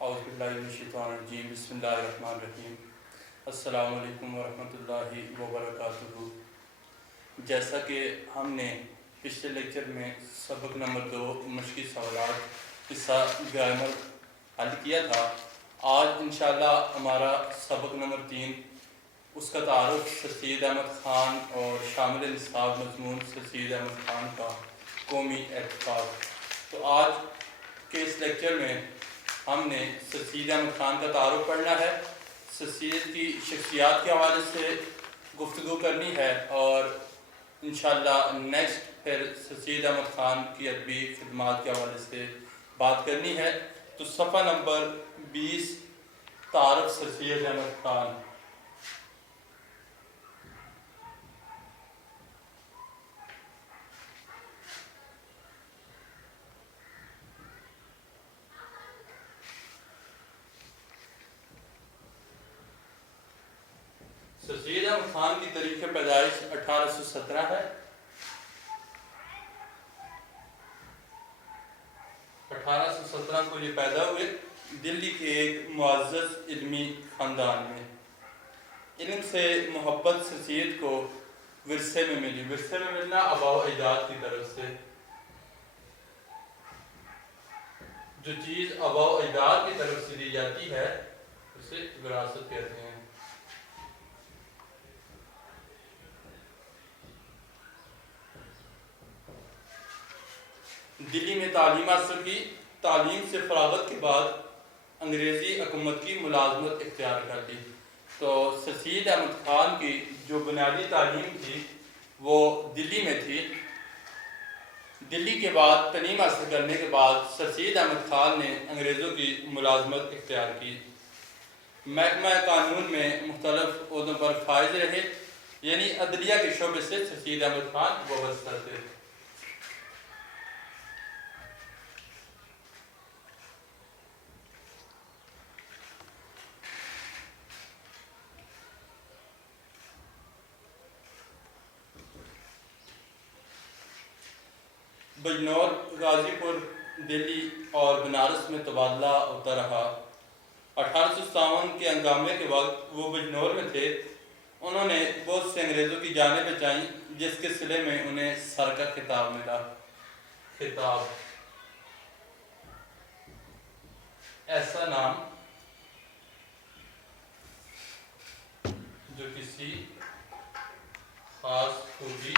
اعوذ باللہ من الشیطان الرجیم بسم اللہ الرحمن الرحیم السلام علیکم ورحمۃ اللہ وبرکاتہ۔ جیسا کہ ہم نے پچھلے لیکچر میں سبق نمبر 2 مشقی سوالات حصہ گرامر حل کیا تھا، آج انشاءاللہ ہمارا سبق نمبر 3 اس کا تعارف سر سید احمد خان اور شامل نصاب مضمون سر سید احمد خان کا قومی اعتقاد۔ تو آج کے اس لیکچر میں ہم نے سر سید احمد خان کا تعارف پڑھنا ہے، سر سید کی شخصیات کے حوالے سے گفتگو کرنی ہے اور انشاءاللہ نیکسٹ پھر سر سید احمد خان کی ادبی خدمات کے حوالے سے بات کرنی ہے۔ تو صفحہ نمبر 20 تعارف سر سید احمد خان۔ سر سید احمد خان کی تاریخ پیدائش 1817 ہے۔ 1817 کو یہ پیدا ہوئے دلی کے ایک معزز علمی خاندان میں۔ علم سے محبت سر سید کو ورثے میں ملی، ورثے میں ملنا آباء و اجداد کی طرف سے۔ جو چیز آباء و اجداد کی طرف سے دی جاتی ہے اسے وراثت کہتے ہیں۔ دلی میں تعلیم حاصل کی، تعلیم سے فراغت کے بعد انگریزی حکومت کی ملازمت اختیار کر لی۔ تو سر سید احمد خان کی جو بنیادی تعلیم تھی وہ دلی میں تھی۔ دلی کے بعد تعلیم حاصل کرنے کے بعد سر سید احمد خان نے انگریزوں کی ملازمت اختیار کی۔ محکمہ قانون میں مختلف عہدوں پر فائز رہے، یعنی عدلیہ کے شعبے سے سر سید احمد خان وابستہ تھے۔ بجنور، غازی پور، دلی اور بنارس میں تبادلہ ہوتا رہا۔ 1857 کے ہنگامے کے وقت وہ بجنور میں تھے۔ انہوں نے بہت سے انگریزوں کی جانیں بچائیں جس کے صلے میں انہیں سر کا خطاب ملا۔ خطاب ایسا نام جو کسی خاص خوبی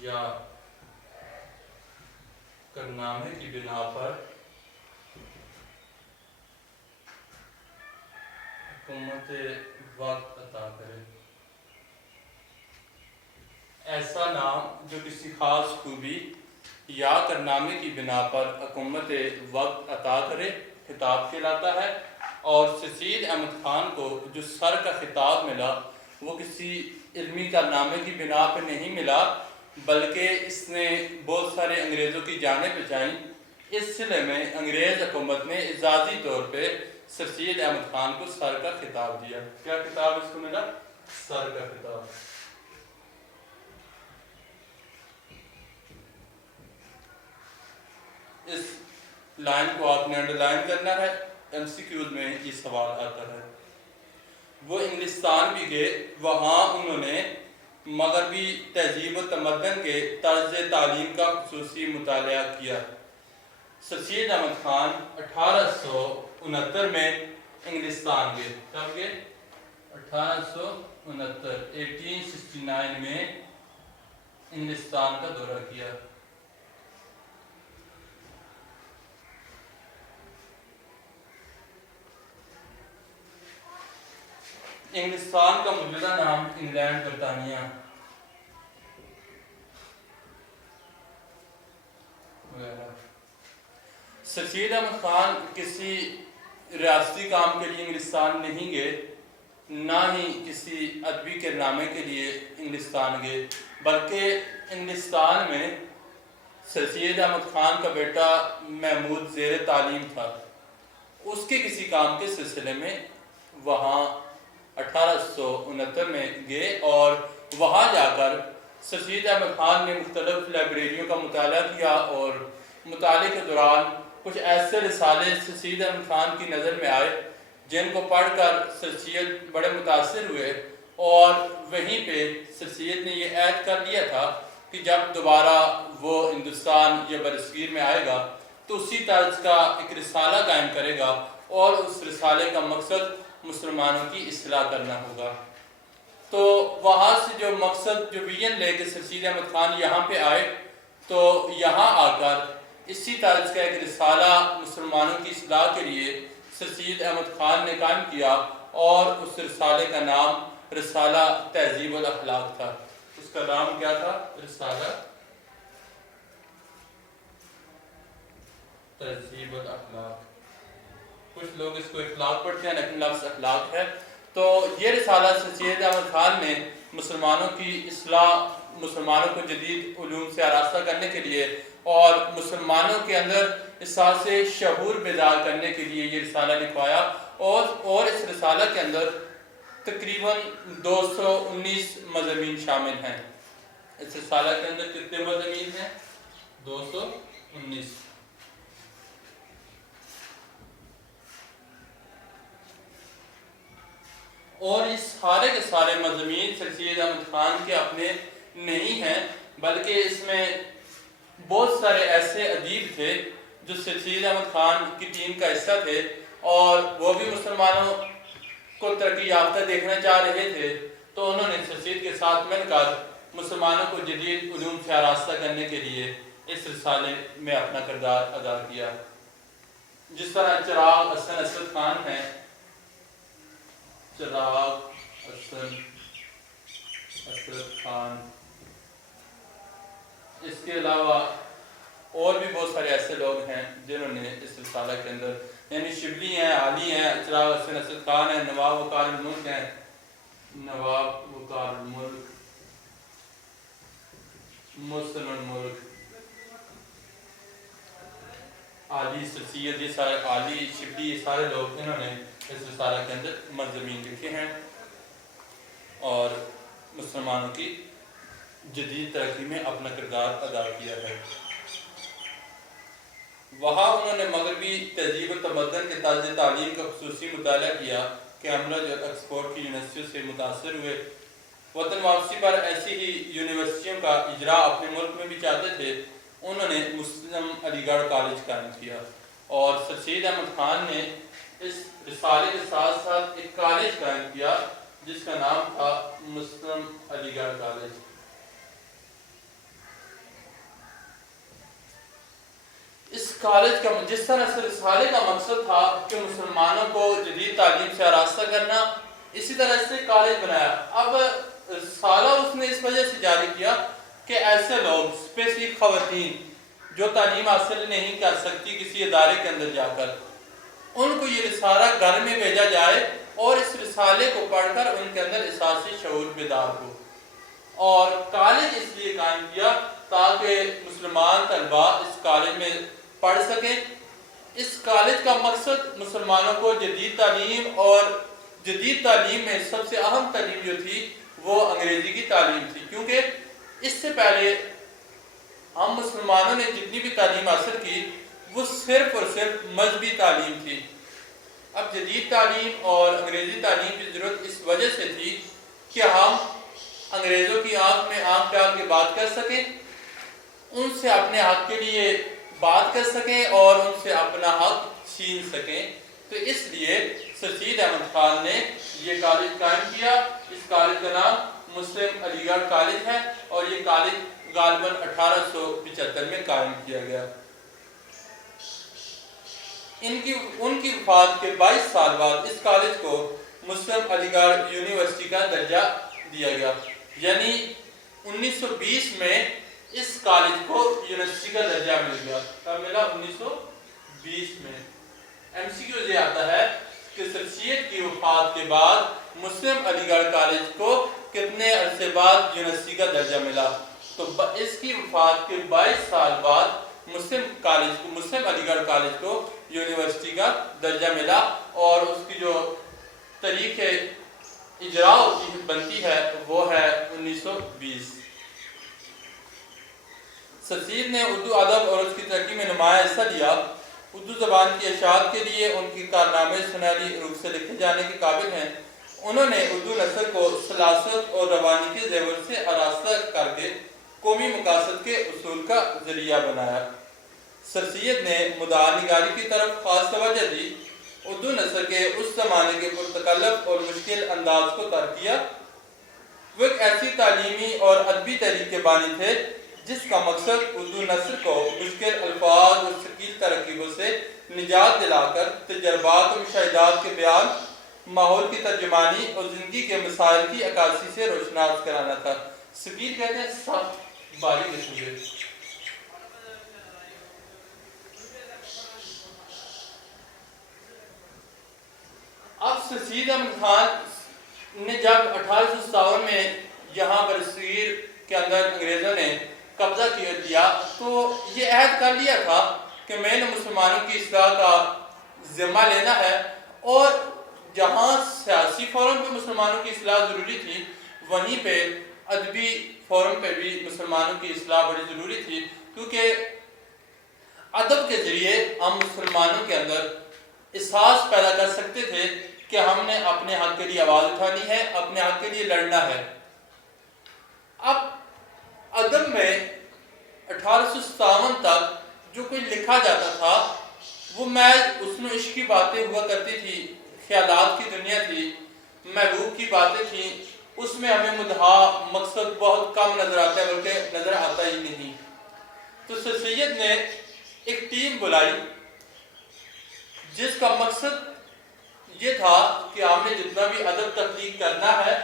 یا کارنامے کی بنا پر حکومت وقت عطا کرے۔ ایسا نام جو کسی خاص خوبی یا کارنامے کی بنا پر حکومت وقت عطا کرے خطاب کہلاتا ہے۔ اور سر سید احمد خان کو جو سر کا خطاب ملا وہ کسی علمی کارنامے کی بنا پر نہیں ملا، بلکہ اس نے بہت سارے انگریزوں کی جانیں بچائیں۔ اس سلسلے میں انگریز حکومت نے اعزازی طور پہ سر سید احمد خان کو سر کا خطاب دیا۔ کیا خطاب اس کو ملا؟ سر کا خطاب۔ اس لائن کو آپ نے انڈر لائن کرنا ہے، ایم سی کیوز میں یہ سوال آتا ہے۔ وہ انگلستان بھی گئے، وہاں انہوں نے مغربی تہذیب و تمدن کے طرز تعلیم کا خصوصی مطالعہ کیا۔ سر سید احمد خان 1869 میں انگلستان گئے۔ کب گئے؟ 1869 میں انگلستان کا دورہ کیا۔ انگلستان کا موجودہ نام انگلینڈ، برطانیہ وغیرہ۔ سر سید احمد خان کسی ریاستی کام کے لیے انگلستان نہیں گئے، نہ ہی کسی ادبی کارنامے کے لیے انگلستان گئے، بلکہ انگلستان میں سر سید احمد خان کا بیٹا محمود زیر تعلیم تھا، اس کے کسی کام کے سلسلے میں وہاں 1869 میں گئے اور وہاں جا کر سر سید احمد خان نے مختلف لائبریریوں کا مطالعہ کیا اور مطالعے کے دوران کچھ ایسے رسالے سر سید احمد خان کی نظر میں آئے جن کو پڑھ کر سر سید بڑے متاثر ہوئے، اور وہیں پہ سر سید نے یہ عہد کر لیا تھا کہ جب دوبارہ وہ ہندوستان یا برصغیر میں آئے گا تو اسی طرز کا ایک رسالہ قائم کرے گا، اور اس رسالے کا مقصد مسلمانوں کی اصلاح کرنا ہوگا۔ تو وہاں سے جو مقصد، جو ویژن لے کے سر سید احمد خان یہاں پہ آئے، تو یہاں آ کر اسی طرز کا ایک رسالہ مسلمانوں کی اصلاح کے لیے سر سید احمد خان نے قائم کیا، اور اس رسالے کا نام رسالہ تہذیب الاخلاق تھا۔ اس کا نام کیا تھا؟ رسالہ تہذیب الاخلاق۔ کچھ لوگ اس کو اخلاق پڑھتے ہیں لیکن لفظ اخلاق ہے۔ تو یہ رسالہ سر سید احمد خان نے مسلمانوں کی اصلاح، مسلمانوں کو جدید علوم سے آراستہ کرنے کے لیے اور مسلمانوں کے اندر احساس شعور بیدار کرنے کے لیے یہ رسالہ لکھوایا، اور اس رسالہ کے اندر تقریباً 219 مضامین شامل ہیں۔ اس رسالہ کے اندر کتنے مضامین ہیں؟ 219۔ اور اس سارے کے سارے مضامین سر سید احمد خان کے اپنے نہیں ہیں، بلکہ اس میں بہت سارے ایسے ادیب تھے جو سر سید احمد خان کی ٹیم کا حصہ تھے، اور وہ بھی مسلمانوں کو ترقی یافتہ دیکھنا چاہ رہے تھے، تو انہوں نے سر سید کے ساتھ مل کر مسلمانوں کو جدید علوم سے آراستہ کرنے کے لیے اس رسالے میں اپنا کردار ادا کیا۔ جس طرح چراغ حسن اسد خان ہیں، چراغ حسن اسد خان، اس کے علاوہ اور بھی بہت سارے ایسے لوگ ہیں جنہوں نے اس رسالہ کے اندر، یعنی شبلی ہیں، علی ہیں، چراغ حسن اسد خان ہیں، نواب وقار الملک ہیں، نواب وقار الملک، محسن الملک، علی سر سید، یہ سارے علی شبلی، یہ سارے لوگ انہوں نے اس رسالہ کے اندر مضامین لکھے ہیں اور مسلمانوں کی جدید ترقی میں اپنا کردار ادا کیا ہے۔ وہاں انہوں نے مغربی تہذیب و تمدن کے طرز تعلیم کا خصوصی مطالعہ کیا، کیمبرج اور آکسفورڈ کی یونیورسٹیوں سے متاثر ہوئے۔ وطن واپسی پر ایسی ہی یونیورسٹیوں کا اجرا اپنے ملک میں بھی چاہتے تھے، انہوں نے مسلم علی گڑھ کالج قائم کیا، اور سر سید احمد خان نے اس رسالے کے ساتھ ساتھ ایک کالج قائم کیا جس کا نام تھا مسلم علی گڑھ کالج۔ اس کالج کا جس طرح سے رسالے کا مقصد تھا کہ مسلمانوں کو جدید تعلیم سے آراستہ کرنا، اسی طرح سے کالج بنایا۔ اب رسالہ اس نے اس وجہ سے جاری کیا کہ ایسے لوگ، اسپیشلی خواتین جو تعلیم حاصل نہیں کر سکتی کسی ادارے کے اندر جا کر، ان کو یہ رسالہ گھر میں بھیجا جائے، اور اس رسالے کو پڑھ کر ان کے اندر احساس شعور بیدار ہو۔ اور کالج اس لیے قائم کیا تاکہ مسلمان طلباء اس کالج میں پڑھ سکیں۔ اس کالج کا مقصد مسلمانوں کو جدید تعلیم، اور جدید تعلیم میں سب سے اہم تعلیم جو تھی وہ انگریزی کی تعلیم تھی، کیونکہ اس سے پہلے ہم مسلمانوں نے جتنی بھی تعلیم حاصل کی وہ صرف اور صرف مذہبی تعلیم تھی۔ اب جدید تعلیم اور انگریزی تعلیم کی ضرورت اس وجہ سے تھی کہ ہم انگریزوں کی آنکھ میں آنکھ ڈال کے بات کر سکیں، ان سے اپنے حق کے لیے بات کر سکیں اور ان سے اپنا حق چھین سکیں۔ تو اس لیے سر سید احمد خان نے یہ کالج قائم کیا۔ اس کالج کا نام مسلم علی گڑھ کالج ہے، اور یہ کالج غالباً 1875 میں قائم کیا گیا۔ ان کی وفات کے 22 سال بعد اس کالج کو مسلم علی گڑھ یونیورسٹی کا درجہ دیا گیا، یعنی 1920 میں اس کالج کو یونیورسٹی کا درجہ مل گیا۔ کب ملا؟ 1920 میں۔ ایم سی کیو یہ آتا ہے کہ سر سید کی وفات کے بعد مسلم علی گڑھ کالج کو کتنے عرصے بعد یونیورسٹی کا درجہ ملا؟ تو اس کی وفات کے 22 سال بعد مسلم علی گڑھ کالج کو یونیورسٹی کا درجہ ملا، اور اس کی جو تاریخ اجرا بنتی ہے وہ ہے 1920۔ سر سید نے اردو ادب اور اس کی ترقی میں نمایاں حصہ لیا۔ اردو زبان کی اشاعت کے لیے ان کی کارنامے سنہری روپ سے لکھے جانے کے قابل ہیں۔ انہوں نے اردو نثر کو سلاست اور روانی کے زیور سے آراستہ کر کے قومی مقاصد کے اصول کا ذریعہ بنایا۔ سر سید نے مدعا نگاری کی طرف خاص توجہ دی۔ اردو نثر کے اس زمانے کے پرتکلف اور مشکل انداز کو ترک کیا۔ وہ ایک ایسی تعلیمی اور ادبی تحریک کے بانی تھے جس کا مقصد اردو نثر کو مشکل الفاظ اور ثقیل ترکیبوں سے نجات دلا کر تجربات اور مشاہدات کے بیان، ماحول کی ترجمانی اور زندگی کے مسائل کی عکاسی سے روشناس کرانا تھا۔ ثقیل کہتے ہیں سخت بھاری قسم کے۔ اب سر سید احمد خان نے جب 1857 میں یہاں برصغیر کے اندر انگریزوں نے قبضہ کیا تو یہ عہد کر لیا تھا کہ میں نے مسلمانوں کی اصلاح کا ذمہ لینا ہے، اور جہاں سیاسی فورم پہ مسلمانوں کی اصلاح ضروری تھی وہیں پہ ادبی فورم پہ بھی مسلمانوں کی اصلاح بڑی ضروری تھی، کیونکہ ادب کے ذریعے ہم مسلمانوں کے اندر احساس پیدا کر سکتے تھے کہ ہم نے اپنے حق کے لیے آواز اٹھانی ہے، اپنے حق کے لیے لڑنا ہے۔ اب ادب میں 1857 تک جو کوئی لکھا جاتا تھا وہ محض حسن و عشق کی باتیں ہوا کرتی تھی، خیالات کی دنیا تھی، محبوب کی باتیں تھیں، اس میں ہمیں مدحا مقصد بہت کم نظر آتا ہے، بلکہ نظر آتا ہی نہیں۔ تو سر سید نے ایک ٹیم بلائی جس کا مقصد یہ تھا کہ ہم نے جتنا بھی ادب تخلیق کرنا ہے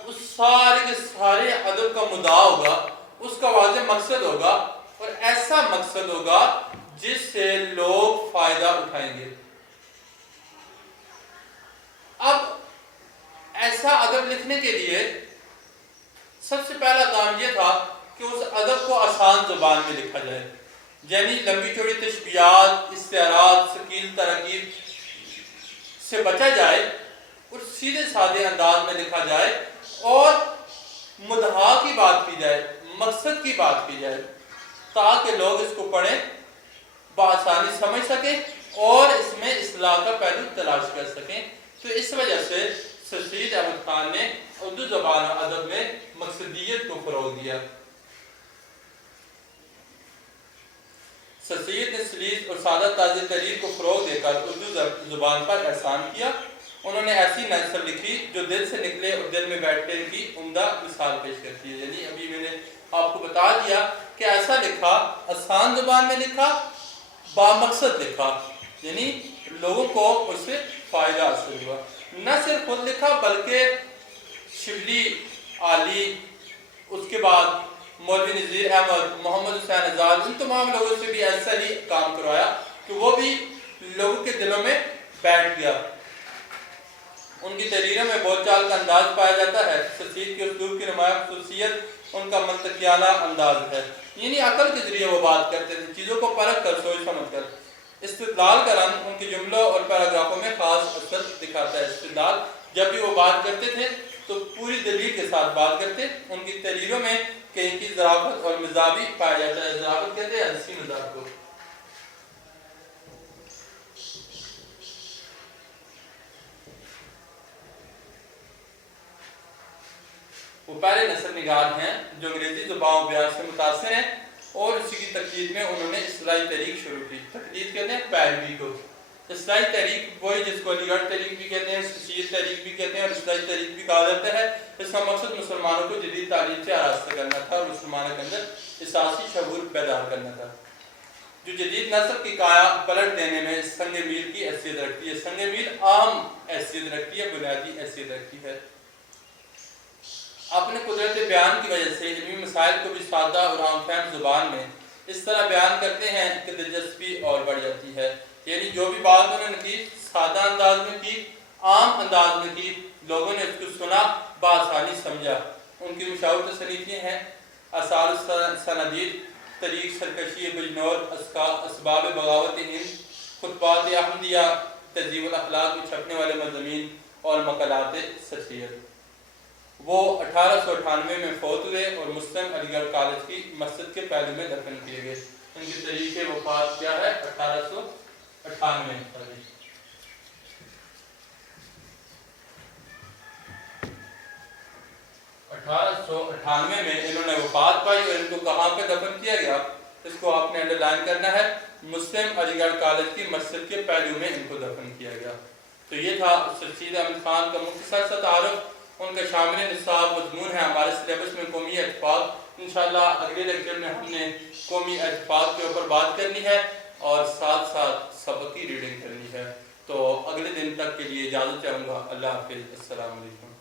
اس سارے کے سارے ادب کا مدعا ہوگا، اس کا واضح مقصد ہوگا، اور ایسا مقصد ہوگا جس سے لوگ فائدہ اٹھائیں گے۔ اب ایسا ادب لکھنے کے لیے سب سے پہلا کام یہ تھا کہ اس ادب کو آسان زبان میں لکھا جائے، یعنی لمبی چوڑی تشبیہات، استعارات، ثقیل تراکیب سے بچا جائے اور سیدھے سادے انداز میں لکھا جائے، اور مدحا کی بات کی جائے، مقصد کی بات کی جائے، تاکہ لوگ اس کو پڑھیں، بآسانی سمجھ سکیں اور اس میں اصلاح کا پہلو تلاش کر سکیں۔ تو اس وجہ سے سر سید احمد خان نے اردو زبان و ادب میں مقصدیت کو فروغ دیا۔ سر سید نے سلیس اور سادہ طرز تحریر کو فروغ دے کر اردو زبان پر احسان کیا۔ انہوں نے ایسی نثر لکھی جو دل سے نکلے اور دل میں بیٹھنے کی عمدہ مثال پیش کرتی ہے۔ یعنی ابھی میں نے آپ کو بتا دیا کہ ایسا لکھا، آسان زبان میں لکھا، بامقصد لکھا، یعنی لوگوں کو اس سے فائدہ حاصل ہوا۔ نہ صرف خود لکھا بلکہ شبلی، عالی، اس کے بعد مولوی نذیر احمد، محمد حسین ازال، ان تمام لوگوں سے بھی ایسا ہی کام کروایا کہ وہ بھی لوگوں کے دلوں میں بیٹھ گیا۔ ان کی تحریروں میں بول چال کا انداز پایا جاتا ہے۔ سر سید کے اسلوب کی نمایاں خصوصیت ان کا منطقیانہ انداز ہے، یعنی عقل کے ذریعے وہ بات کرتے تھے، چیزوں کو پرکھ کر، سوچ سمجھ کر۔ استدلال کا رنگ ان کے جملوں اور پیراگرافوں میں خاص اثر دکھاتا ہے۔ استدلال جب بھی وہ بات کرتے تھے تو پوری دلیل کے ساتھ بات کرتے۔ ان کی تحریروں میں کہیں کی ظرافت اور مزاح بھی پایا جاتا ہے۔ ظرافت کہتے ہیں ہنسی مذاق کو۔ وہ پہلے نثر نگار ہیں جو انگریزی زبان و بیان سے متاثر ہیں، اور اسی کی تقلید میں انہوں نے اصلاحی تحریک شروع کی۔ تقلید کہتے ہیں پیروی کو۔ اصلاحی تحریک وہی جس کو علی گڑھ تحریک بھی کہتے ہیں، سید تحریک بھی کہتے ہیں، اور اصلاحی تحریک بھی کہا جاتا ہے۔ اس کا مقصد مسلمانوں کو جدید تعلیم سے آراستہ کرنا تھا اور مسلمانوں کے اندر اساسی شعور بیدار کرنا تھا، جو جدید نسل کی کایا پلٹ دینے میں سنگ میل کی حیثیت رکھتی ہے۔ سنگ میل عام حیثیت رکھتی ہے، بنیادی حیثیت رکھتی ہے۔ اپنے قدرت بیان کی وجہ سے علمی مسائل کو بھی سادہ اور عام فہم زبان میں اس طرح بیان کرتے ہیں کہ دلچسپی اور بڑھ جاتی ہے۔ یعنی جو بھی بات انہوں نے کی سادہ انداز میں کی، عام انداز میں کی، لوگوں نے اس کو سنا، بآسانی سمجھا۔ ان کی مشہور تصنیفیں ہیں آثار السنادید، طریق سرکشی بجنور، اسباب بغاوت ہند، خطبات احمدیہ، تہذیب الاخلاق میں چھپنے والے مضامین اور مقالات سر سید۔ وہ 1898 میں فوت ہوئے اور مسلم علی گڑھ کالج کی مسجد کے پہلو میں دفن کیے گئے۔ ان کی تاریخ وفات کیا ہے؟ 1800 1898 میں انہوں نے وفات پائی اور ان کو کہاں پہ دفن کیا گیا اس کو آپ نے انڈر لائن کرنا ہے، مسلم علی گڑھ کالج کی مسجد کے پہلو میں ان کو دفن کیا گیا۔ تو یہ تھا سر رشید احمد خان کا مختصر سا تعارف، ان کا شامل نصاب مضمون ہے ہمارے سلیبس میں قومی اتفاق۔ انشاءاللہ اگلے لیکچر میں ہم نے قومی اتفاق کے اوپر بات کرنی ہے اور ساتھ ساتھ سبق کی ریڈنگ کرنی ہے۔ تو اگلے دن تک کے لیے اجازت چاہوں گا، اللہ حافظ، السلام علیکم۔